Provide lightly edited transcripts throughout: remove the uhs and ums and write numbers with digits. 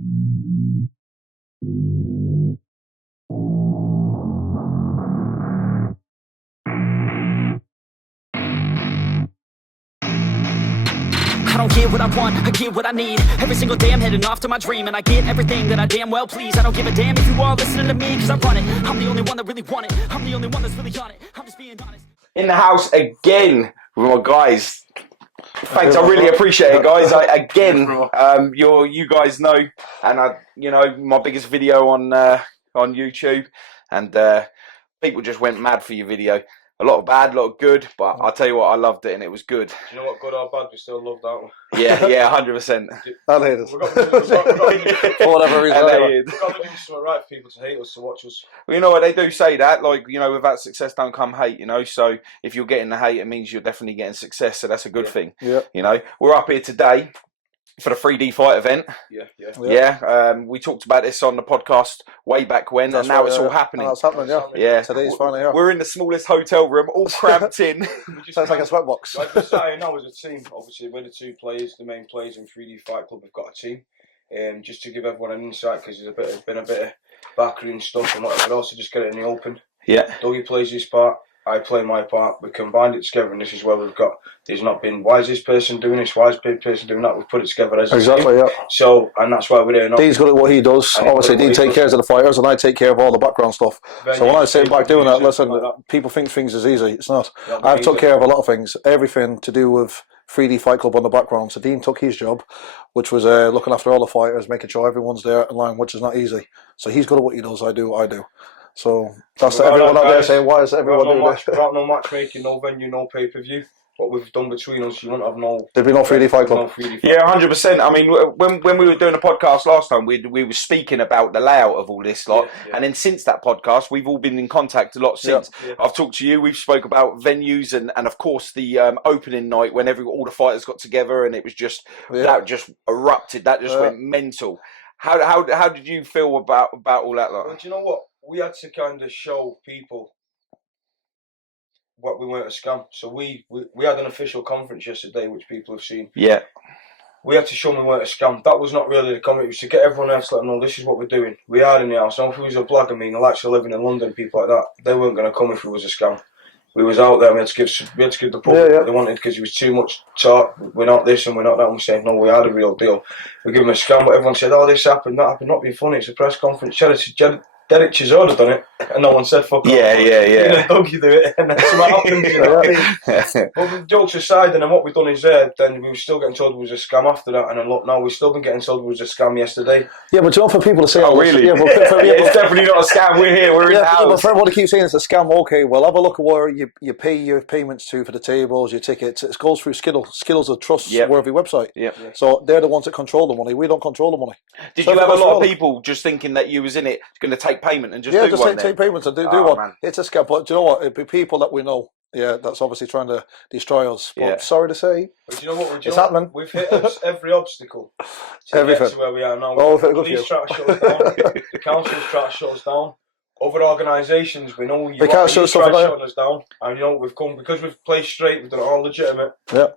I don't get what I want, I get what I need. Every single day I'm heading off to my dream, and I get everything that I damn well please. I don't give a damn if you all listening to me, cause I run it. I'm the only one that really want it. I'm the only one that's really on it. I'm just being honest. In the house again with my guys. Thanks, I really appreciate it, guys. You guys know, and my biggest video on YouTube, and people just went mad for your video. A lot of bad, a lot of good, but I'll tell you what, I loved it and it was good. Do you know what, good or bad, we still love that one. Yeah, 100%. I hate us. For whatever reason. We've got to do something right for people to hate us, to watch us. Well, you know what, they do say that, without success don't come hate, so if you're getting the hate, it means you're definitely getting success, so that's a good thing. Yeah. We're up here today for the 3D fight event. We talked about this on the podcast way back when, and now it's all happening. It's happening, yeah. Today's finally, We're in the smallest hotel room, all cramped in. Sounds like a sweatbox. Like we're starting now as a team. Obviously, we're the two players, the main players in 3D Fight Club. We've got a team. Just to give everyone an insight, because there's been a bit of backroom stuff and whatever else, to just get it in the open. Yeah. Dougie plays his part. I play my part. We combined it together, and this is where we've got. There's not been, why is this person doing this? Why is this person doing that? We've put it together as a exactly, team. yeah. So, and that's why we're there now. Dean's good at what he does. Obviously, Dean takes care of the fighters, and I take care of all the background stuff. So when I sit back doing that, listen, people think things is easy. It's not. I've took care of a lot of things. Everything to do with 3D Fight Club on the background. So Dean took his job, which was looking after all the fighters, making sure everyone's there in line, which is not easy. So he's good at what he does. I do what I do. So that's everyone out there saying, why is everyone doing this? Without no matchmaking, no venue, no pay-per-view. What we've done between us, you wouldn't have no... There'd be no 3D Fight Club. Yeah, 100%. I mean, when we were doing a podcast last time, we were speaking about the layout of all this lot. Yeah. And then since that podcast, we've all been in contact a lot since. Yeah. I've talked to you, we've spoke about venues and of course the opening night when all the fighters got together, and it was just, that just erupted, that just went mental. How did you feel about all that lot? Well, do you know what? We had to kind of show people what we weren't a scam. So we had an official conference yesterday, which people have seen. Yeah. We had to show them we weren't a scam. That was not really the conference. It was to get everyone else to let them know this is what we're doing. We are in the house. Now, if we was a blogger, the likes of living in London, people like that, they weren't going to come if it was a scam. We was out there. We had to give the public what they wanted, because it was too much talk. We're not this and we're not that. And we said no, we had a real deal. We give them a scam. But everyone said, oh, this happened, that happened. Not being funny. It's a press conference. Derek Chisora done it, and no one said fuck off. Yeah. Dougie do it, and that's what happens. You know what I mean? But jokes aside, and then what we've done is then we were still getting told it was a scam after that, and then look, now we've still been getting told it was a scam yesterday. Yeah, but you know, for people to say, oh really? Yeah, it's definitely not a scam. We're here. We're in the house. But for everyone to keep saying it's a scam, okay, well, have a look at where you pay your payments to for the tables, your tickets. It goes through Skittles of Trust worthy website. Yep. So they're the ones that control the money. We don't control the money. Did you have a lot of people just thinking that you was in it, going to take payment and just take payments and do one? Man. It's a scam, but do you know what? It'd be people that we know. Yeah, that's obviously trying to destroy us. But sorry to say, but you know what? It's happening. We've hit every obstacle to get to where we are now. The police try to shut us down. The council's trying to shut us down. Other organisations, we know you try shutting us down, and we've come because we've played straight. We've done it all legitimate. Yeah.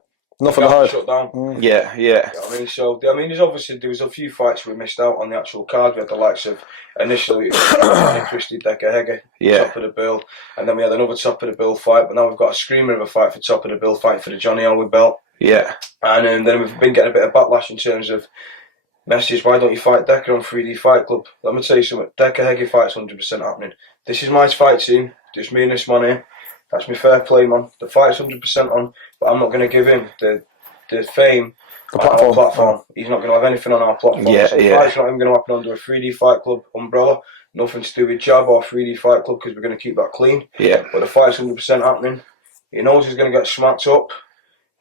Nothing to hide. Shut down. Yeah. You know what I mean, there was a few fights we missed out on the actual card. We had the likes of initially twisted Decca Heggie, top of the bill, and then we had another top of the bill fight. But now we've got a screamer of a fight for top of the bill fight for the Johnny Owen belt. Yeah, and then we've been getting a bit of backlash in terms of messages. Why don't you fight Decca on 3D Fight Club? Let me tell you something. Decca Heggie fight's 100% happening. This is my fight team. Just me and this man here. That's my fair play, man. The fight's 100% on, but I'm not going to give him the fame on our platform. He's not going to have anything on our platform. The fight's not even going to happen under a 3D Fight Club umbrella. Nothing to do with Jab or 3D Fight Club, because we're going to keep that clean. Yeah. But the fight's 100% happening. He knows he's going to get smacked up.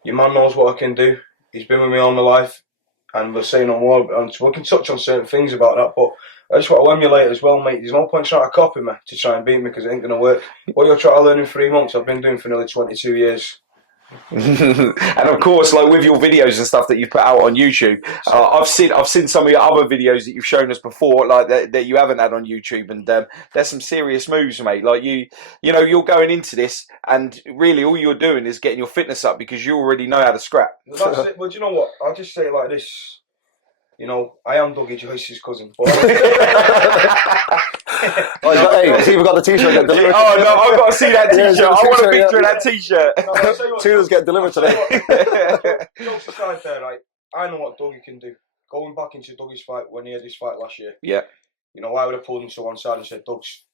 Your man knows what I can do. He's been with me all my life, and we're saying no more. And we can touch on certain things about that, but I just want to emulate it as well, mate. There's no point trying to copy me to try and beat me, because it ain't going to work. What you're trying to learn in 3 months, I've been doing for nearly 22 years. And of course, like with your videos and stuff that you put out on YouTube, I've seen some of your other videos that you've shown us before, like that you haven't had on YouTube, and there's some serious moves, mate. Like you're going into this, and really all you're doing is getting your fitness up, because you already know how to scrap. Well, that's it. Well, do you know what? I'll just say it like this. You know, I am Dougie Joyce's cousin. But Hey, see, we got the T-shirt getting delivered. Oh no, I've got to see that Yeah, T-shirt. I want a yeah. picture of that T-shirt. No, I'll tell you what, Tuna's getting delivered today. Jokes aside there, right? I know what Dougie can do. Going back into Dougie's fight when he had his fight last year, Yeah. you know, I would have pulled him to one side and said, Doug's,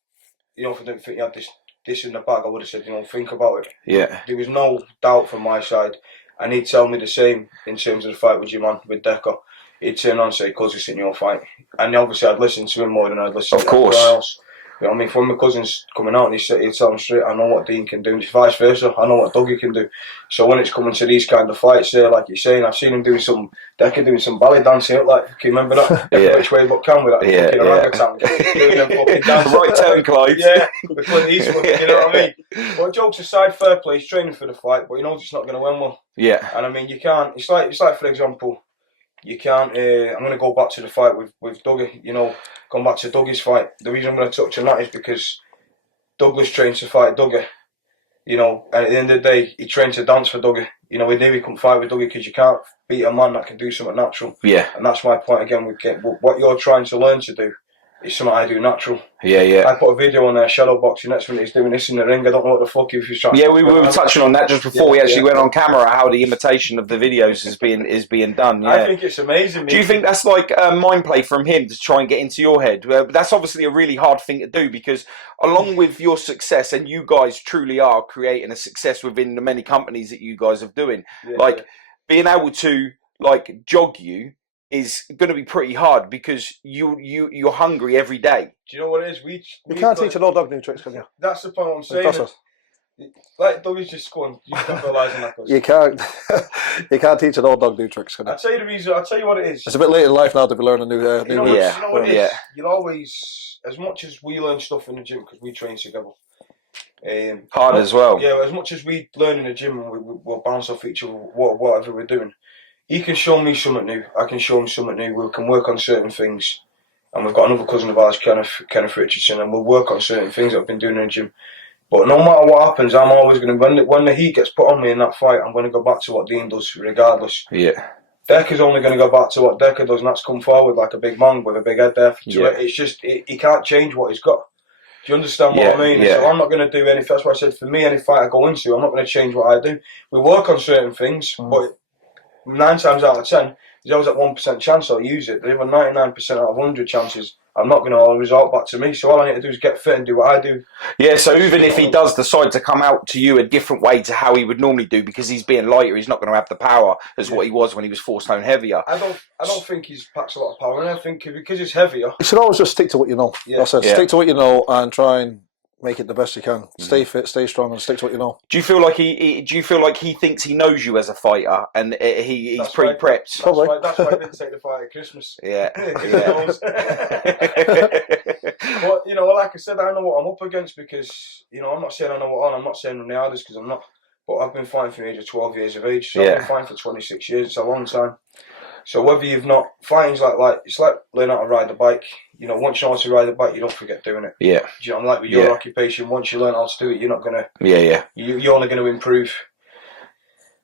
you know, if I didn't think you had this in the bag, I would have said, you know, think about it. Yeah. There was no doubt from my side, and he'd tell me the same in terms of the fight with your man, with Decca. He'd turn on and say, cuz it's in your fight. And obviously I'd listen to him more than I'd listen to anyone else. You know what I mean? When my cousin's coming out and he'd tell him straight, I know what Dean can do, and vice versa, I know what Dougie can do. So when it's coming to these kind of fights there, like you're saying, I've seen him doing some, Decca doing some ballet dancing, like, can you remember that? Yeah. Which way but can with that fucking orangutan doing them fucking dances. Right turn, Clyde. Yeah, with Clint Eastwood, you know what I mean? But jokes aside, fair play, he's training for the fight, but he knows it's not going to win well. Yeah. And I mean, you can't, it's like for example, you can't, I'm going to go back to the fight with Dougie, you know, going back to Dougie's fight. The reason I'm going to touch on that is because Douglas trained to fight Dougie, you know, and at the end of the day, he trained to dance for Dougie. You know, we knew he couldn't fight with Dougie because you can't beat a man that can do something natural. Yeah. And that's my point again, what you're trying to learn to do is something I do natural. Yeah, yeah. I put a video on there, shadow boxing, next minute he's doing this in the ring, I don't know what the fuck he's trying to do. Yeah, we were touching on that just before we actually went on camera, how the imitation of the videos is being done. Yeah. I think it's amazing. Do you think that's like mind play from him to try and get into your head? That's obviously a really hard thing to do because along with your success, and you guys truly are creating a success within the many companies that you guys are doing, being able to like jog you is going to be pretty hard because you're hungry every day. Do you know what it is? You can't teach an old dog new tricks, can you? That's the point I'm saying. Like Dougie's just going, you can't realise that. You can't. You can't teach an old dog new tricks, can you? I'll tell you the reason. I'll tell you what it is. It's a bit late in life now to be learning new. You know what it is? You'll always, as much as we learn stuff in the gym because we train together. Hard as well. Yeah, as much as we learn in the gym and we'll bounce off each other, whatever we're doing. He can show me something new. I can show him something new. We can work on certain things. And we've got another cousin of ours, Kenneth Richardson, and we'll work on certain things that I've been doing in the gym. But no matter what happens, I'm always going to, when the heat gets put on me in that fight, I'm going to go back to what Dean does, regardless. Yeah. Decca's only going to go back to what Decca does, and that's come forward like a big man with a big head there. It's just, he can't change what he's got. Do you understand what I mean? Yeah. So I'm not going to do anything. That's why I said, for me, any fight I go into, I'm not going to change what I do. We work on certain things, but 9 times out of 10, there's always that 1% chance I'll use it. The other 99% out of 100 chances, I'm not going to all result back to me. So all I need to do is get fit and do what I do. Yeah, so even if he does decide to come out to you a different way to how he would normally do, because he's being lighter, he's not going to have the power as what he was when he was 4 stone heavier. I don't think he's packs a lot of power, and I think because he's heavier. You should always just stick to what you know. Yeah. That's it. Yeah. Stick to what you know and try and make it the best you can. Stay fit, stay strong, and stick to what you know. Do you feel like he thinks he knows you as a fighter and he's pre-prepped? That's why I didn't take the fight at Christmas. Yeah. But you know, like I said, I know what I'm up against because you know I'm not saying I know what I'm not saying I'm the hardest because I'm not. But I've been fighting from the age of 12 years of age. So I've been fighting for 26 years. It's a long time. So whether you've not fighting's like it's like learning how to ride a bike. You know, once you know how to ride a bike, you don't forget doing it. Yeah. Do you know, like with your occupation, once you learn how to do it, you're not gonna. Yeah. You're only going to improve.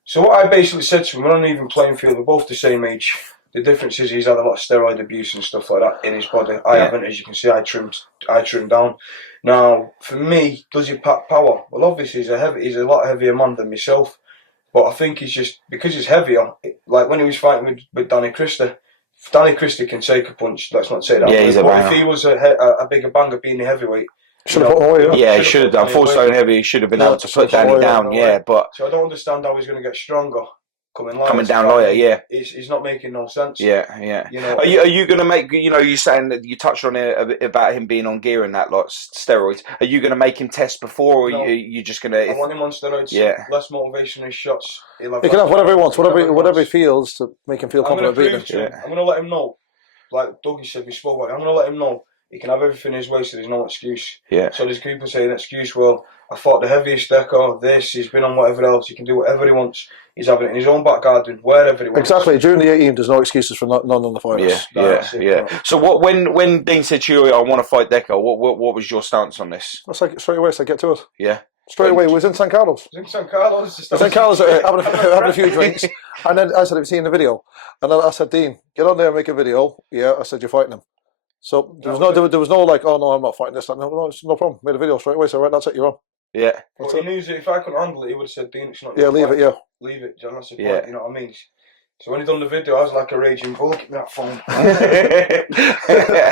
So what I basically said to him, we're on an even playing field. We're both the same age. The difference is he's had a lot of steroid abuse and stuff like that in his body. I haven't, as you can see. I trimmed down. Now, for me, does he pack power? Well, obviously he's a lot heavier man than myself. But I think he's just because he's heavier. Like when he was fighting with Danny Christie. Danny Christie can take a punch. Let's not say that. Yeah, he's a banger. If he was a bigger banger being the heavyweight. Should have put him away. Yeah, he should have done. 4 stone heavy, he should have been able to put Danny down. Yeah, but so I don't understand how he's going to get stronger. Coming down lighter, yeah. It's not making no sense. Yeah. You know, are you going to make? You know, you're saying that you touched on it a bit about him being on gear and that, like steroids. Are you going to make him test before, or are you just going to? I want him on steroids. Yeah. Less motivation in his shots. He can have whatever he wants, whatever he feels to make him feel confident beating him. I'm going to let him know. Like Dougie said, we spoke about it. I'm going to let him know he can have everything his way, so there's no excuse. Yeah. So there's people saying excuse. Well, I fought the heaviest Decca. He's been on whatever else. He can do whatever he wants. He's having it in his own back garden, wherever he wants. Exactly. During the 18, there's no excuses for none on the fighters. Yeah. So when Dean said to you, "I want to fight Decca," what was your stance on this? That's like straight away. So get to it. Yeah. Straight away, we was in San Carlos. In San Carlos. St. Carlos, having a few drinks, and then I said, "Have you seen the video?" And then I said, "Dean, get on there and make a video." Yeah, I said, "You're fighting him." So there was no like, "Oh no, I'm not fighting this." No, it's no problem. Made a video straight away. So right, that's it. You're on. Yeah. But he knew that if I couldn't handle it, he would have said, "Dean, it's not." Yeah, leave it. Yeah, leave it. John, that's the Yeah. point. You know what I mean? So when he done the video, I was like a raging bull. Give me that phone.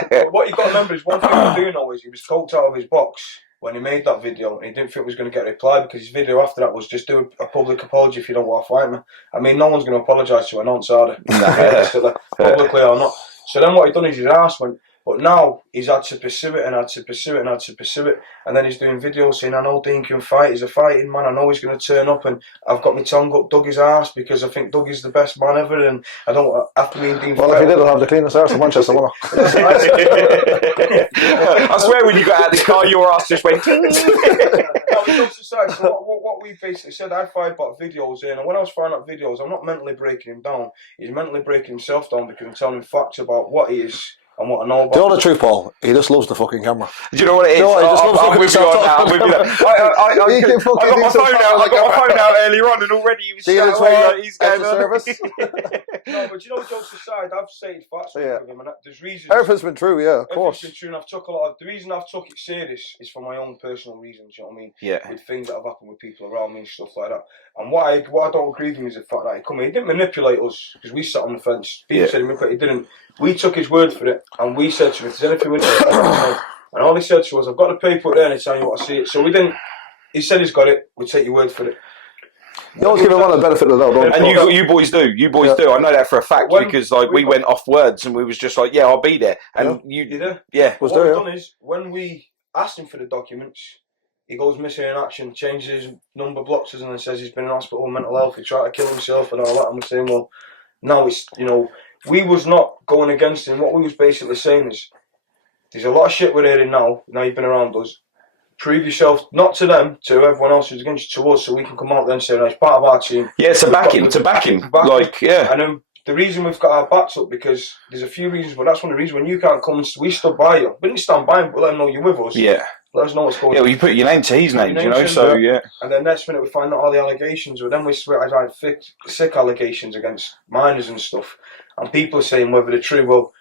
But what you got to remember is one thing he was doing always. He was talked out of his box when he made that video, and he didn't think he was going to get a reply because his video after that was just do a public apology if you don't want to fight me. I mean, no one's going to apologise to a nonce, are they? Publicly or not. So then what he done is his ass went. But now he's had to pursue it and had to pursue it and had to pursue it. And then he's doing videos saying, "I know Dean can fight. He's a fighting man. I know he's going to turn up. And I've got my tongue up Dougie's ass because I think Dougie's the best man ever. And I don't have to me and Dean well, fight." if he didn't have the cleanest arse in Manchester, wouldn't I swear when you got out of the car, your ass just went. So what we basically said, I fired back videos in, and when I was firing up videos, I'm not mentally breaking him down. He's mentally breaking himself down because I'm telling him facts about what he is and what I know about. Do you know the truth, Paul? He just loves the fucking camera. Do you know what it is? No, he just loves I'm looking with you on that. I'm with you on that. He can fucking I got do my some phone stuff out. I like got my that. phone out earlier on, and already he was See you straight as away well. like he's going Extra on. service. No, but you know, jokes aside, I've stated facts with him, and there's reasons. Everything's been true, yeah, of course. Everything's been true, and I've took a lot of. The reason I've took it serious is for my own personal reasons. You know what I mean? Yeah. With things that have happened with people around me and stuff like that. And what I don't agree with him is the fact that he didn't manipulate us because we sat on the fence. People said he manipulated. He didn't. We took his word for it, and we said to him, "If there's anything with it," and all he said to us, "I've got the paper there, and it's telling you what I see it." So we didn't. He said he's got it. We take your word for it. You always give him one the benefit of the doubt, don't And you? you boys do. You boys do. I know that for a fact because like we went off words and we was just like, "Yeah, I'll be there." And you there? Yeah. Was what there, we've done is when we asked him for the documents, he goes missing in action, changes his number, blocks us, and then says he's been in hospital with mental health. He tried to kill himself and all that. And we're saying, well, now it's we was not going against him. What we was basically saying is, there's a lot of shit we're hearing now. Now you've been around us. Prove yourself, not to them, to everyone else who's against you, to us, so we can come out there and say, no, it's part of our team. Yeah, to back him. Like, yeah. And the reason we've got our backs up, because there's a few reasons, but that's one of the reasons when you can't come, we stood by you. We didn't stand by him, but let them know you're with us. Yeah. Let us know what's going on. Yeah, well, you put your name to his name, so, yeah. And then next minute we find out all the allegations, but then we swear I had sick allegations against minors and stuff. And people are saying whether they're true. Well,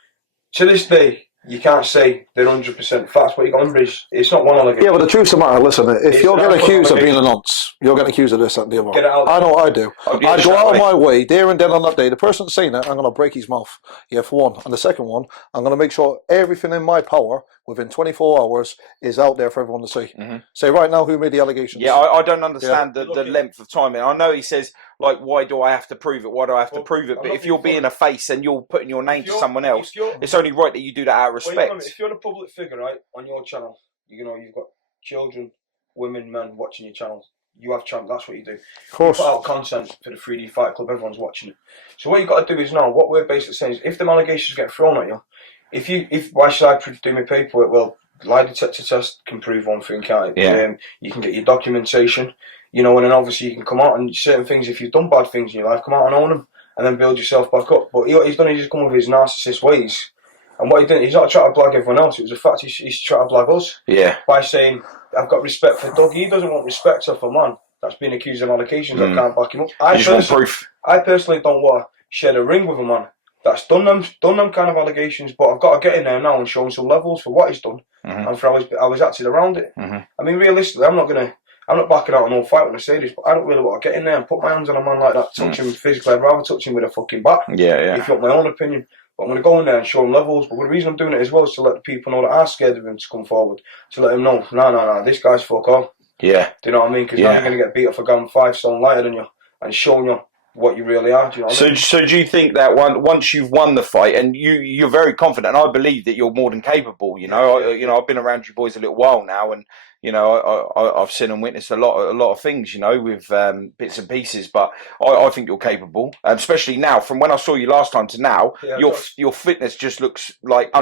to this day, you can't say they're 100% facts, but you got to remember it's not one allegation. Yeah, but the truth's the matter. Listen, if you're getting accused of being a nonce, you're getting accused of this and the other. Get it out. I know what I do. Yeah, I'd go out of my way there and then on that day. The person saying it, I'm going to break his mouth. Yeah, for one. And the second one, I'm going to make sure everything in my power within 24 hours is out there for everyone to see. Mm-hmm. Say right now who made the allegations. Yeah, I don't understand the length of time. I know he says, like, why do I have to prove it? Why do I have to prove it? But if you're being a face and you're putting your name to someone else, it's only right that you do that out of respect. If you're a public figure, right, on your channel, you've got children, women, men watching your channel. You have channel, that's what you do. Of course. You put out content for the 3D Fight Club, everyone's watching it. So what you've got to do is now, what we're basically saying is, if them allegations get thrown at you, why should I do my paperwork? Well, lie detector test can prove one thing, can't it? Yeah. You can get your documentation, and then obviously you can come out and certain things, if you've done bad things in your life, come out and own them, and then build yourself back up. But what he's done is he's come with his narcissist ways. And what he did, he's not trying to blag everyone else. It was the fact he's trying to blag us. Yeah. By saying, I've got respect for Dougie. He doesn't want respect off a man that's been accused of allegations. I can't back him up. I personally don't want to share a ring with a man that's done them kind of allegations, but I've got to get in there now and show him some levels for what he's done and for how he's acted around it. I mean, realistically, I'm not backing out an old fight when I say this, but I don't really want to get in there and put my hands on a man like that, touch him physically. I'd rather touch him with a fucking bat. Yeah. If you want my own opinion. But I'm going to go in there and show him levels. But the reason I'm doing it as well is to let the people know that are scared of him to come forward. To let them know, no, this guy's fuck off. Yeah. Do you know what I mean? Because now you're going to get beat up for going 5 stone lighter than you and showing you what you really are. Do you know what I mean? So do you think that once you've won the fight and you're very confident, and I believe that you're more than capable. I've been around you boys a little while now, and I've seen and witnessed a lot of things, with bits and pieces. But I think you're capable, especially now. From when I saw you last time to now, your fitness just looks like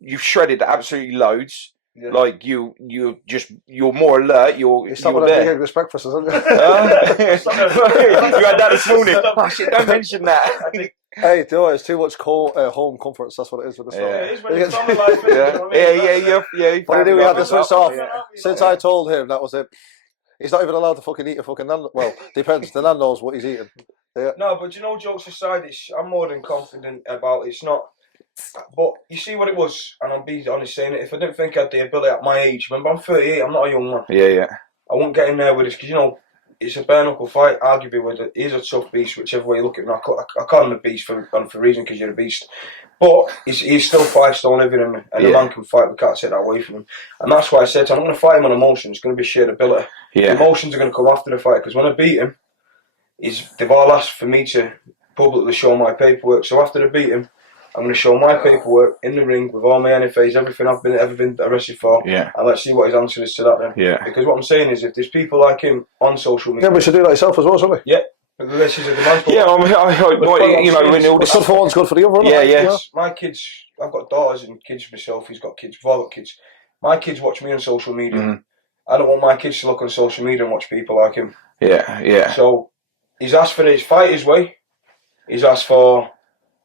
you've shredded absolutely loads. Yeah. Like you're more alert. You're Stop with there. a big respect for us, isn't it? You had that this morning. Oh shit! Don't mention that. Hey, do it's too much home comforts. That's what it is with the stuff. It is when it's family life. You know what I mean? What do you do? We had to switch off. Yeah. Since I told him that was it, he's not even allowed to fucking eat a fucking nan. Well, depends. The nan knows what he's eating. Yeah. No, but you know, jokes aside, I'm more than confident about it. It's not. But you see what it was, and I'll be honest saying it. If I didn't think I had the ability at my age, remember I'm 38. I'm not a young man. Yeah. I won't get in there with this because you know it's a bare knuckle fight. Arguably, with it, he's a tough beast. Whichever way you look at him, I call him a beast for a reason because you're a beast. But he's still 5 stone heavier than me, and a man can fight. We can't take that away from him, and that's why I said to him, I'm going to fight him on emotions. It's going to be shared ability. Yeah. The emotions are going to come after the fight because when I beat him, they've all asked for me to publicly show my paperwork. So after I beat him, I'm going to show my paperwork in the ring with all my NFAs, everything I've ever been arrested for, and let's see what his answer is to that then. Yeah. Because what I'm saying is, if there's people like him on social media, Yeah, we should do that yourself as well, shouldn't we? yeah, but this is a demand. Yeah, when all It's good for one, it's good for the other. Yeah. My kids, I've got daughters and kids myself. He's got kids. We've all got kids. My kids watch me on social media. Mm-hmm. I don't want my kids to look on social media and watch people like him. Yeah. So he's asked for his fight his way. He's asked for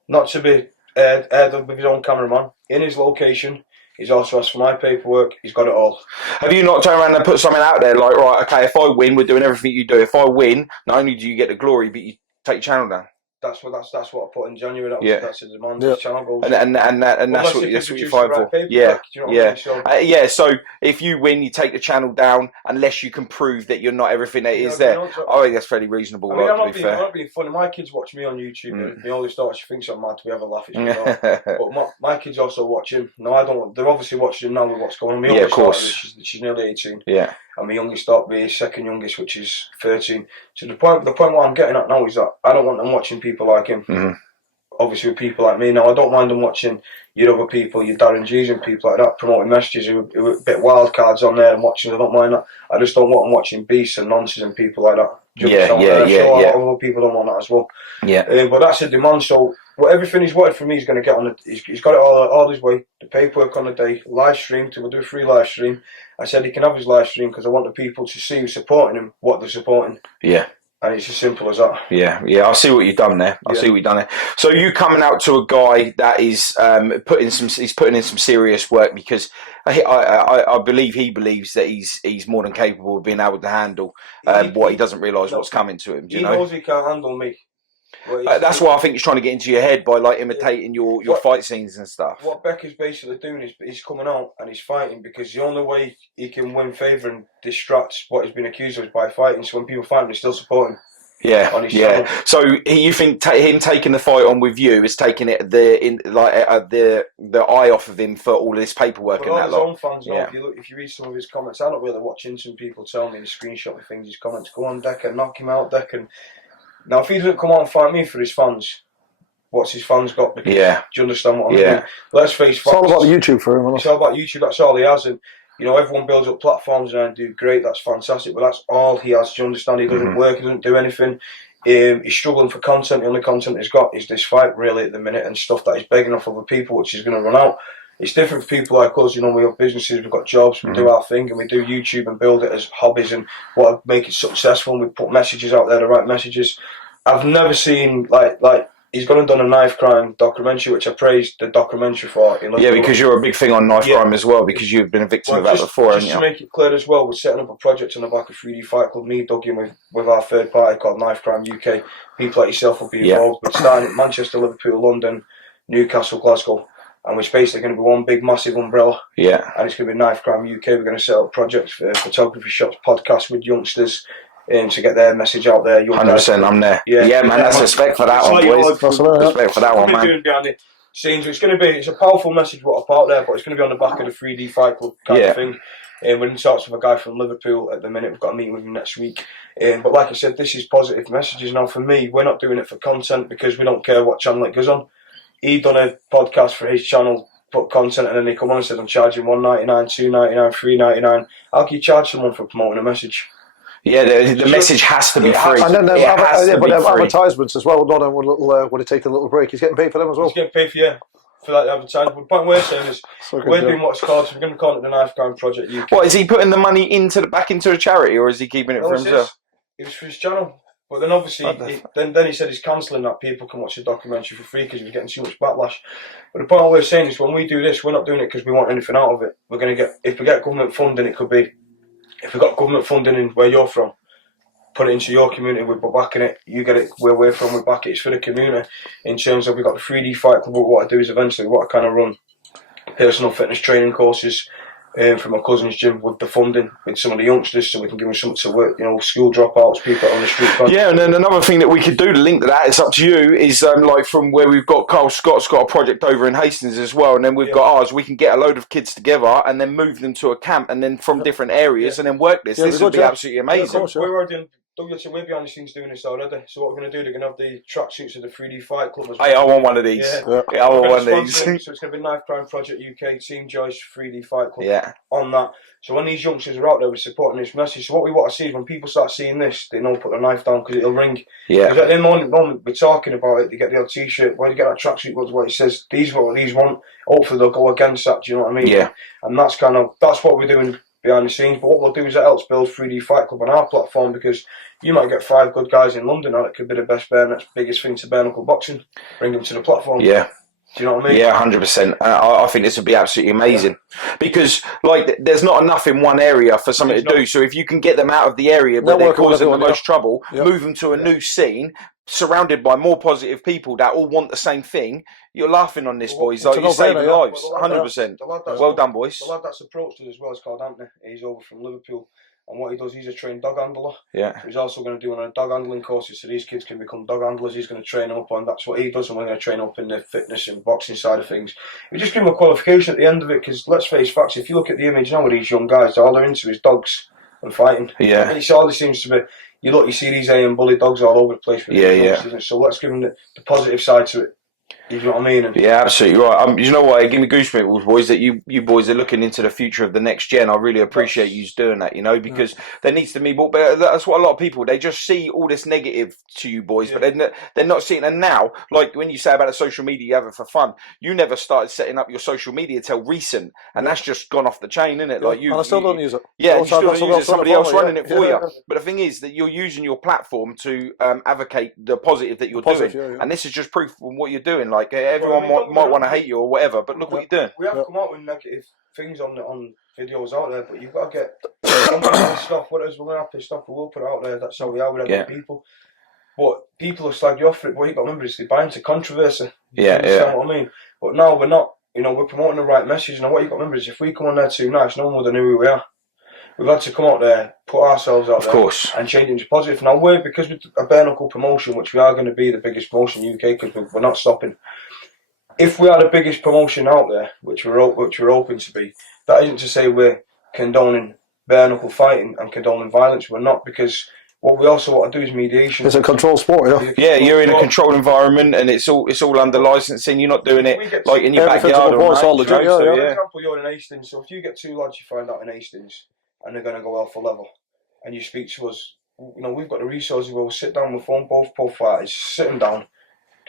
not to be aired with his own cameraman in his location. He's also asked for my paperwork. He's got it all. Have you not turned around and put something out there like, right, okay, if I win, we're doing everything you do. If I win, not only do you get the glory, but you take your channel down. That's what I put in January. That's the demand. Yeah. The channel goes. And that's what you're fighting for. So if you win, you take the channel down unless you can prove that you're not everything that is there. I think that's fairly reasonable. I mean, I'm fair. not being funny. My kids watch me on YouTube. And they always thought she thinks I'm mad. We have a laugh. But my kids also watch him. No, I don't. They're obviously watching him now with what's going on. Yeah, of course. She's nearly 18. Yeah. And my youngest daughter be his second youngest, which is 13. So the point what I'm getting at now is that I don't want them watching people like him. Mm-hmm. Obviously, with people like me now, I don't mind them watching your other people, your Darren G's and people like that, promoting messages who are a bit wild cards on there and watching. I don't mind that. I just don't want them watching beasts and nonsense and people like that. Other people don't want that as well. Yeah. But that's a demand. So everything he's wanted from me, he's going to get on. He's got it all his way. The paperwork on the day, live stream. We'll do a free live stream. I said he can have his live stream because I want the people to see who's supporting him, what they're supporting. Yeah. And it's as simple as that. Yeah. I see what you've done there. So you coming out to a guy that is putting in some serious work because I believe he believes that he's more than capable of being able to handle what he doesn't realise what's coming to him. He knows he can't handle me. That's why I think he's trying to get into your head by like imitating your fight scenes and stuff. What Becca's basically doing is he's coming out and he's fighting because the only way he can win favour and distract what he's been accused of is by fighting. So when people fight him, they still support him. Yeah. So you think him taking the fight on with you is taking it the eye off of him for all this paperwork but and that lot. His own fans know. If you read some of his comments, I don't really watch into some people tell me the screenshot of things. His comments, go on, Decca, knock him out, Decca. Now, if he doesn't come out and fight me for his fans, what's his fans got? Because, do you understand what I mean? Let's face facts. It's all about YouTube for him. It's all about YouTube. That's all he has. And everyone builds up platforms and do great. That's fantastic. But that's all he has. Do you understand? He doesn't work. He doesn't do anything. He's struggling for content. The only content he's got is this fight, really, at the minute, and stuff that he's begging off other people, which is going to run out. It's different for people like us. We have businesses, we've got jobs, we do our thing, and we do YouTube and build it as hobbies and what make it successful. And we put messages out there, the right messages. I've never seen like he's gone and done a knife crime documentary, which I praised the documentary for. Because you're a big thing on knife crime as well, because you've been a victim of that before, haven't you? Just to make it clear as well, we're setting up a project on the back of 3D Fight Club, me, Dougie, and with our third party called Knife Crime UK. People like yourself will be involved. But starting at Manchester, Liverpool, London, Newcastle, Glasgow. And it's basically going to be one big massive umbrella. Yeah. And it's going to be Knife Crime UK. We're going to set up projects for photography shops, podcasts with youngsters, to get their message out there. 100%, I'm there. Yeah, man, that's respect for that one, boys. Respect for that one, man. Doing behind the scenes. It's a powerful message what I put out there, but it's going to be on the back of the 3D Fight Club kind of thing. We're in talks with a guy from Liverpool at the minute. We've got a meeting with him next week. But like I said, this is positive messages. Now, for me, we're not doing it for content because we don't care what channel it goes on. He done a podcast for his channel, put content, and then they come on and said, I'm charging $1.99, $2.99, $3.99. How can you charge someone for promoting a message? Yeah, the message has to be free. And then advertisements as well. Would he take a little break? He's getting paid for them as well. He's getting paid for for that advertising. But the point we're saying is So good, we're yeah. doing what's called, so we're going to call it the Knife Crime Project UK. What, is he putting the money back into a charity, or is he keeping it No, for it's himself? It was for his channel. But then obviously, then he said he's cancelling that people can watch the documentary for free because he was getting too much backlash. But the point we're saying is when we do this, we're not doing it because we want anything out of it. We're going to get, if we get government funding, it could be, if we got government funding in where you're from, put it into your community, we're backing it. You get it where we're from, we back it. It's for the community. In terms of, we've got the 3D Fight Club, what I do is eventually, what I kind of run personal fitness training courses from my cousin's gym with the funding with some of the youngsters so we can give them something to work, school dropouts, people on the street. Yeah, and then another thing that we could do to link to that, it's up to you, is like from where we've got Carl Scott's got a project over in Hastings as well, and then we've got ours. We can get a load of kids together and then move them to a camp and then from different areas and then work this. This would be absolutely amazing. We're already we're behind the scenes doing this already. So what we're going to do, they're going to have the tracksuits of the 3D Fight Club as well. Hey, I want one of these. Yeah, I want one of these. So it's going to be Knife Crime Project UK, Team Joyce, 3D Fight Club. Yeah. On that. So when these youngsters are out there, we're supporting this message. So what we want to see is when people start seeing this, they know put the knife down because it'll ring. Yeah. Because at the moment we're talking about it, they get the old T-shirt, where you get that tracksuit, what it says, these are what these want. Hopefully they'll go against that, do you know what I mean? Yeah. And that's what we're doing behind the scenes. But what we'll do is it helps build 3D Fight Club on our platform because you might get 5 good guys in London and it could be the best biggest thing to bare knuckle boxing. Bring them to the platform. Yeah. Do you know what I mean? Yeah, 100%. I think this would be absolutely amazing because, there's not enough in one area for something to do. So if you can get them out of the area where they're causing the most trouble, move them to a new scene, surrounded by more positive people that all want the same thing, you're laughing on this, boys. You're saving lives, 100%. Well done, boys. The lad that's approached us as well is called Anthony. He's over from Liverpool. And what he does, he's a trained dog handler. Yeah. So he's also going to do a dog handling courses so these kids can become dog handlers. He's going to train them up on that's what he does, and we're going to train up in the fitness and boxing side of things. We just give them a qualification at the end of it because let's face facts, if you look at the image now with these young guys, all they're into is dogs and fighting. Yeah. And it's all there seems to be. You see these AM bully dogs all over the place. With Yeah. So let's give them the positive side to it. You know what I mean? Yeah, absolutely right. You know what? It gave me goosebumps, boys, that you boys are looking into the future of the next gen. I really appreciate you doing that, because there needs to be more. But that's what a lot of people, they just see all this negative to you boys, but they're not seeing. And now, like when you say about the social media you have it for fun, you never started setting up your social media till recent, and that's just gone off the chain, isn't it? Like and I still don't use it. Yeah, you still don't use it. Somebody else running it for you. Yeah. But the thing is that you're using your platform to advocate the positive that you're doing, and this is just proof of what you're doing. Like everyone might want to hate you or whatever, but look what you're doing. We have come out with negative things on videos out there, but you've got to get stuff. Whatever we're going to have pissed off, we will put it out there. That's how we are with other people. But people will slag you off for it. But you got to remember, it's buy into controversy. You understand what I mean? But no, we're not. We're promoting the right message. And what you got to remember is, if we come on there too nice, no one would have knew who we are. We've had to come out there, put ourselves out there, of course, and change it into positive. Now because we're a bare knuckle promotion, which we are going to be the biggest promotion in the UK, because we're not stopping. If we are the biggest promotion out there, which we're hoping to be, that isn't to say we're condoning bare knuckle fighting and condoning violence. We're not, because what we also want to do is mediation. It's a controlled sport, yeah. You're in a controlled environment, and it's all under licensing. You're not doing it like in your backyard or For example, you're in Hastings, so if you get 2 lads you find out in Hastings, and they're going to go alpha level, and you speak to us, we've got the resources where we'll sit down with both fighters, sitting down.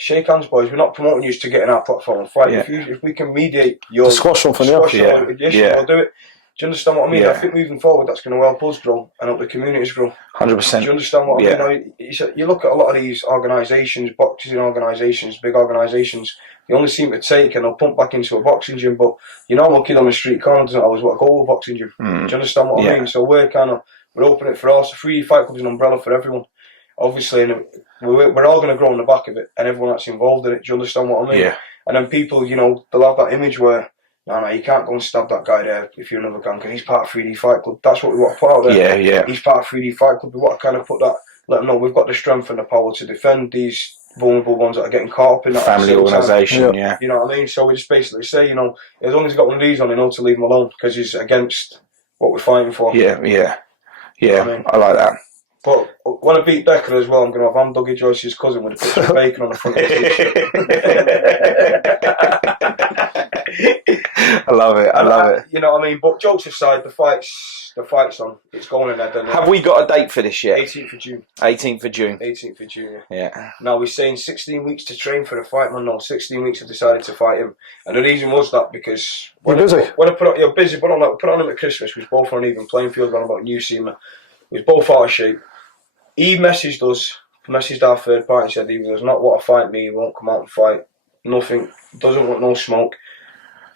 Shake hands, boys. We're not promoting you to get in our platform and fight. If we can mediate your squash something, we'll do it. Do you understand what I mean? I think moving forward, that's going to help us grow and help the communities grow. 100%. Do you understand what I mean? You look at a lot of these organisations, boxing organisations, big organisations. They only seem to take and they'll pump back into a boxing gym. But a kid on the street corner doesn't always want to go to a boxing gym. Do you understand what I mean? So we're opening it for us. 3D Fight Club is an umbrella for everyone. Obviously, we're all going to grow on the back of it, and everyone that's involved in it. Do you understand what I mean? Yeah. And then people, they'll have that image where, no, you can't go and stab that guy there if you're another gang, because he's part of 3D Fight Club. That's what we want to put out there. Yeah. He's part of 3D Fight Club. We want to kind of put that, let them know we've got the strength and the power to defend these vulnerable ones that are getting caught up in that family organisation. Yeah. You know what I mean? So we just basically say, as long as he's got one of these on, to leave him alone, because he's against what we're fighting for. Yeah. You know what I mean? I like that. But when I beat Decca as well, I'm going to have Dougie Joyce's cousin with a picture of bacon on the front of his t-shirt. I love it. I love it. You know what I mean? But jokes aside, the fight's on. It's going ahead. Have we got a date for this yet? 18th of June. 18th of June. 18th of June. Yeah. Now we're saying 16 weeks to train for the fight, man. No, 16 weeks I've decided to fight him, and the reason was that because you're busy. When I put on, you're busy. Put on him at Christmas. We was both on an even playing field. On about new SEMA. We was both out of shape. He messaged our third party and said he does not want to fight me. He won't come out and fight. Nothing. Doesn't want no smoke.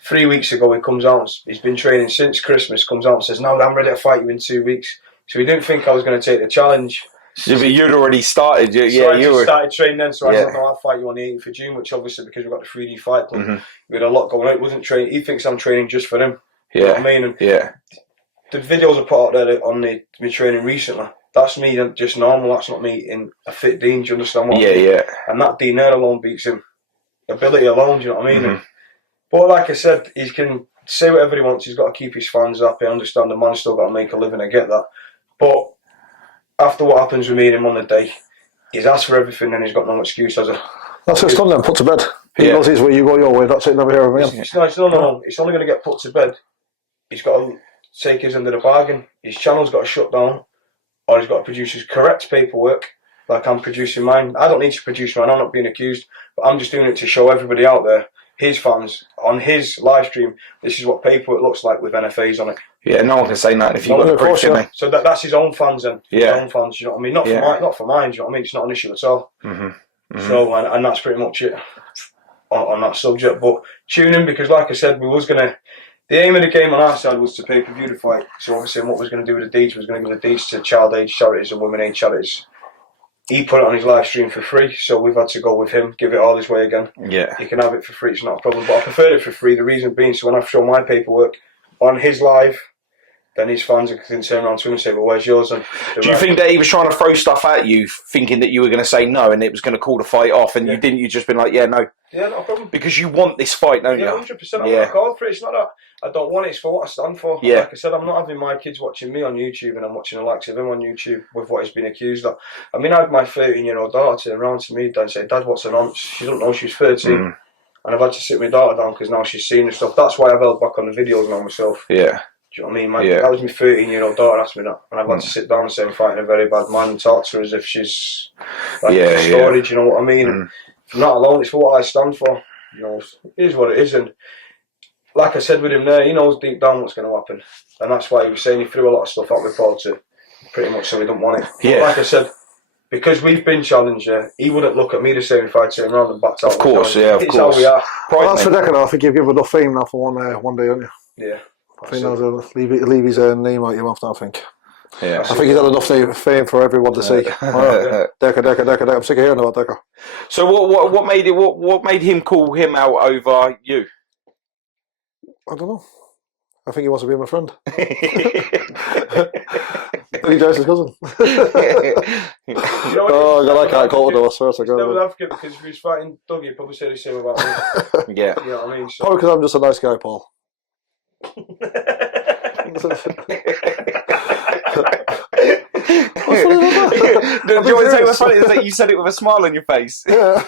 3 weeks ago he comes out. He's been training since Christmas. Comes out and says, "No, I'm ready to fight you in 2 weeks." So he didn't think I was going to take the challenge. So, but you'd already started. I started training then. So I said, "No, I'll fight you on the 18th of June." Which obviously because we've got the 3D fight club, we had a lot going on. It wasn't training. He thinks I'm training just for him. Yeah. You know what I mean? And the videos I put out there on me training recently. That's me just normal. That's not me in a fit Dean. Do you understand what I mean? Yeah. And that Dean there alone beats him. Ability alone. Do you know what I mean? But like I said, he can say whatever he wants. He's got to keep his fans happy. I understand the man's still got to make a living. I get that. But after what happens with me and him on the day, he's asked for everything and he's got no excuse, has he? That's it's done then. Put to bed. He goes his way, you go your way. That's it. Never hear of him again. No. It's only going to get put to bed. He's got to take his end of the bargain. His channel's got to shut down, or he's got to produce his correct paperwork, like I'm producing mine. I don't need to produce mine. I'm not being accused, but I'm just doing it to show everybody out there, his fans, on his live stream, this is what paperwork looks like with NFAs on it. Yeah, no one can say that if you've got the proof, can they? So that's his own fans then. His own fans, you know what I mean? Not for mine, you know what I mean? It's not an issue at all. So, and that's pretty much it on that subject. But tune in because, like I said, the aim of the game on our side was to pay-per-view the fight. So obviously what was going to do with the deeds was going to give the deeds to child age charities and women age charities. He put it on his live stream for free, so we've had to go with him, give it all his way again. Yeah. He can have it for free, it's not a problem. But I preferred it for free, the reason being, so when I show my paperwork on his live, then his fans can turn around to him and say, well, where's yours? And do you think that he was trying to throw stuff at you, thinking that you were going to say no and it was going to call the fight off, and you didn't, you just been like, yeah, no? Yeah, not a problem. Because you want this fight, don't you? 100%. I'm not called for it. It's not that I don't want it, it's for what I stand for. Yeah. Like I said, I'm not having my kids watching me on YouTube and I'm watching the likes of him on YouTube with what he's been accused of. I mean, I had my 13-year-old daughter turn around to me and say, Dad, what's an nonce? She doesn't know she's 13. And I've had to sit my daughter down because now she's seen the stuff. That's why I've held back on the videos now myself. Yeah. Do you know what I mean? That was my 13-year-old daughter asked me that. And I've had to sit down and say I'm fighting a very bad man and talk to her as if she's like a story, do you know what I mean? And if I'm not alone, it's for what I stand for. You know, it is what it is. And like I said with him there, he knows deep down what's going to happen. And that's why he was saying he threw a lot of stuff out with Paul to pretty much so he don't want it. Yeah. But like I said, because we've been challenged, he wouldn't look at me the same if I turned around and backed out. Of course, yeah, of it's course. How we are. Well, that's for Decca now. I think you've given enough fame now for one day, haven't you? Yeah. I think that'll leave his name out your mouth now, I think. Yeah. I think he's had enough fame for everyone to see. Decca. I'm sick of hearing about Decca. So what made him call him out over you? I don't know. I think he wants to be my friend. He drives his cousin. Oh God, I can't call it though. I swear to God. Never advocate because if he was fighting Dougie, he'd probably say the same about me. Yeah. You know what I mean? So. Probably because I'm just a nice guy, Paul. Do you want to say what's funny is that you said it with a smile on your face? Yeah.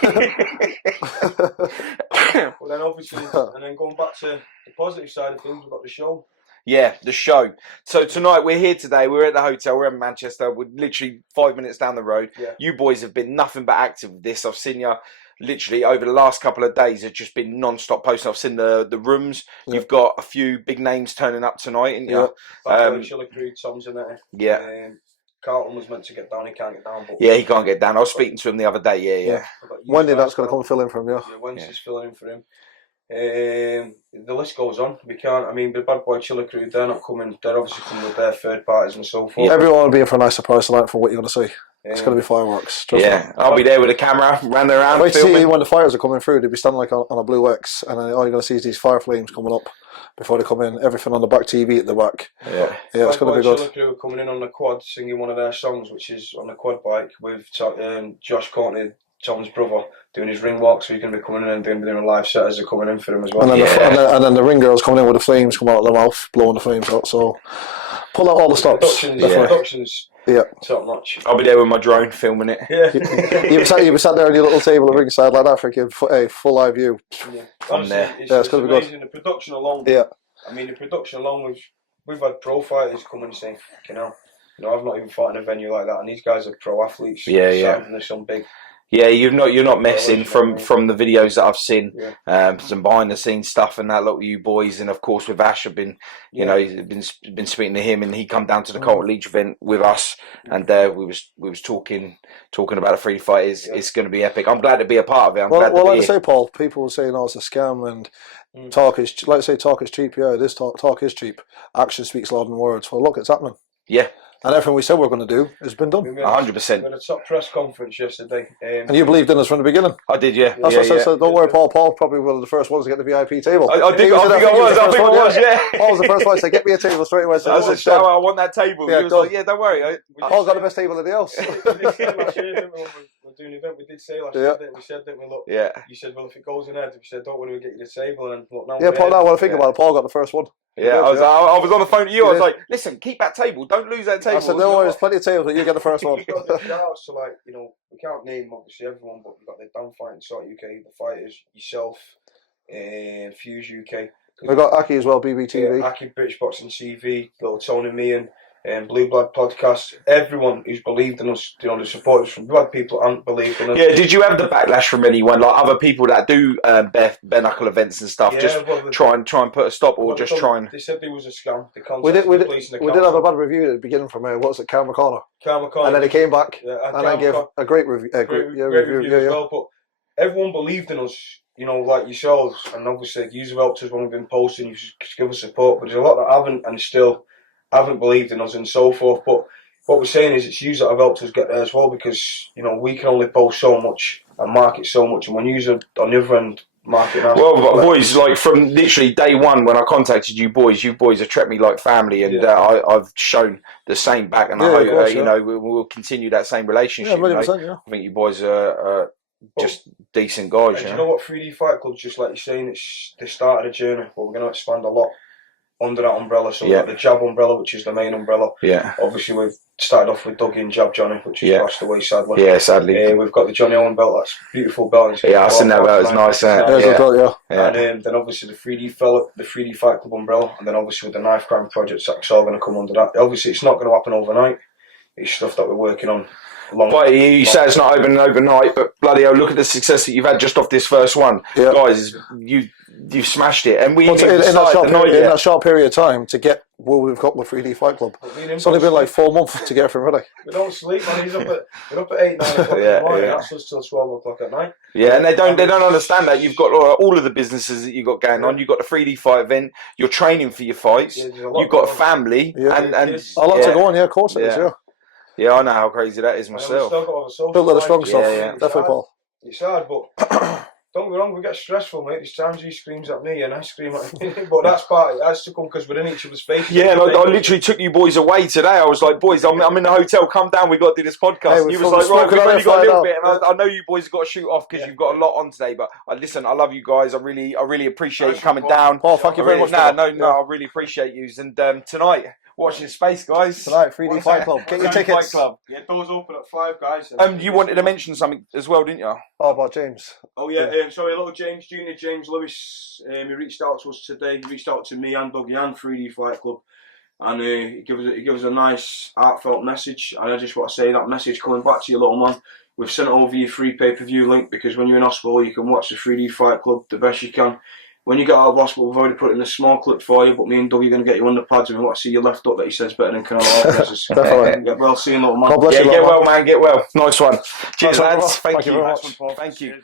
Well, then obviously, and then going back to the positive side of things, we've got the show. Yeah, the show. So tonight we're here today. We're at the hotel. We're in Manchester. We're literally 5 minutes down the road. Yeah. You boys have been nothing but active with this. I've seen you literally over the last couple of days. Have just been non-stop posting. I've seen the rooms. Yeah. You've got a few big names turning up tonight, haven't you? Yeah. Chiller Crew, Tom's in there. Yeah. Carlton was meant to get down. He can't get down. But yeah, he can't get down. I was speaking to him the other day. Yeah. Wendy, that's going to come and fill in for him. Yeah. Wednesday's filling in for him. The list goes on. We can't. I mean, the Bad Boy Chiller Crew, they're not coming. They're obviously coming with their third parties and so forth. Yeah. Everyone will be in for a nice surprise tonight for what you're going to see. It's going to be fireworks. I'll be there with a camera, running around. Wait to see when the fires are coming through. They'll be standing like on a blue X, and then all you're going to see is these fire flames coming up before they come in. Everything on the back TV at the back. Yeah, it's going to be good. Chiller Crew are coming in on the quad, singing one of their songs, which is on the quad bike with Josh Courtney, Tom's brother, doing his ring walk. So he's going to be coming in and doing a live set as they're coming in for him as well. And then the ring girls coming in with the flames coming out of their mouth, blowing the flames out. So pull out all the stops. Productions. Yeah, top notch. I'll be there with my drone filming it. Yeah, you were sat there on your little table at ringside like that, thinking, "Hey, full eye view." Yeah, from there. It's going to be amazing. The production alone. Yeah, I mean, the production alone, we've had pro fighters come and say, "Fucking hell, you know, I've not even fought in a venue like that," and these guys are pro athletes. Yeah, yeah. And there's some big. Yeah, you're not messing from the videos that I've seen, some behind the scenes stuff and that. Look, you boys, and of course with Ash, I've been, you know, been speaking to him, and he come down to the Colton Leach event with us, and we was talking about the free fight. It's going to be epic. I'm glad to be a part of it. Well, like I say, Paul, people were saying, "Oh, it's a scam," and talk is like I say, talk is cheap. Yeah, it is. Talk is cheap. Action speaks louder than words. Well, look, it's happening. Yeah. And everything we said we're going to do has been done. 100%. We had a top press conference yesterday. And you believed in us from the beginning. I did, yeah. That's what I said. So don't worry, Paul. Paul probably one of the first ones to get the VIP table. I think I was, yeah. Paul was the first one to say, "Get me a table straight away." I said, "Shower, I want that table." Yeah, he was like, "Yeah, don't worry." Paul's got the best table in the house. We're doing an event. We did say last year, we said, didn't we? Look, yeah. You said, "Well, if it goes in there," we said, "Don't worry, we'll get you the table." And look, now Paul. Now, when I think about it, Paul got the first one. Yeah, I was on the phone to you. I was like, "Listen, keep that table. Don't lose that table." I said, "No worries, there's plenty of tables, but you get the first one." So, like, you know, we can't name obviously everyone, but we've got the Damn Fighting Sort UK, the fighters, yourself, and Fuse UK. We've got Aki as well, BBTV. Aki, British Boxing TV, little Tony Meehan, and Blue Blood Podcast. Everyone who's believed in us, you know, the supporters from Blood people haven't believed in us. Yeah, did you have the backlash from anyone, like other people that do bare knuckle events and stuff? Try and put a stop, or just try and. They said there was a scam. We did have a bad review at the beginning from what was it, Karma Corner? And then he came back and then gave a great review. Great review as well. But everyone believed in us. You know, like yourselves, and obviously you've helped us when we've been posting. You just give us support, but there's a lot that haven't, and still haven't believed in us and so forth. But what we're saying is, it's you that have helped us get there as well, because you know we can only post so much and market so much, and when you on the other end market. Well, boys, like from literally day one when I contacted you boys have treated me like family, and I've shown the same back, and I hope you know we'll continue that same relationship. Yeah, 100%, I think you boys are just decent guys. You know what, 3D Fight Club's just like you're saying, it's the start of the journey, but we're going to expand a lot under that umbrella. So we've got the Jab umbrella, which is the main umbrella. Yeah. Obviously, we've started off with Dougie and Jab Johnny, which has passed away sadly. Yeah, sadly. We've got the Johnny Owen belt. That's a beautiful belt. Yeah, I've seen that belt. It's nice. And then obviously the 3D Fight Club umbrella, and then obviously with the Knife Crime projects, that's all going to come under that. Obviously, it's not going to happen overnight. It's stuff that we're working on. But you say it's not open overnight, but bloody hell, look at the success that you've had just off this first one, guys. You've smashed it, and in that short period of time to get what we've got with 3D Fight Club. It's only been like 4 months to get everything ready. We don't sleep, man. We're up at 8, 9 o'clock in the morning. That's us till 12 o'clock at night. Yeah, and they don't understand that you've got all of the businesses that you've got going on. You've got the 3D fight event. You're training for your fights. You've got a family, and a lot to go on. Yeah, of course it is. Yeah. Yeah, I know how crazy that is myself. Built a lot of strong stuff. Definitely, Paul. It's hard, but don't get me wrong, we get stressful, mate. There's times he screams at me and I scream at him. But that's part of it. That's to come because we're in each other's faces. Yeah, I literally took you boys away today. I was like, boys, I'm in the hotel. Come down. We've got to do this podcast. And you was like, right, we've only got a little bit. And I know you boys have got to shoot off because you've got a lot on today. But listen, I love you guys. I really appreciate you coming down. Paul, thank you very much. No, I really appreciate you. And tonight, watching space, guys. Tonight, 3D Fight Club. Get your tickets. Club. Yeah, doors open at 5, guys. You wanted to mention something as well, didn't you? Oh, about James. Oh yeah, sorry, little James Junior, James Lewis. He reached out to us today. He reached out to me and Dougie and 3D Fight Club, and he gave us a nice heartfelt message. And I just want to say that message coming back to you, little man. We've sent over your free pay-per-view link because when you're in hospital, you can watch the 3D Fight Club the best you can. When you get out of hospital, we've already put in a small clip for you, but me and Dougie are going to get you on the pads and we want to see your left up that he says better than Canal Officers. Definitely. Get well, see you, little man. Get well, man. Get well. Nice one. Cheers, lads. Thank you. Very much. Thank you.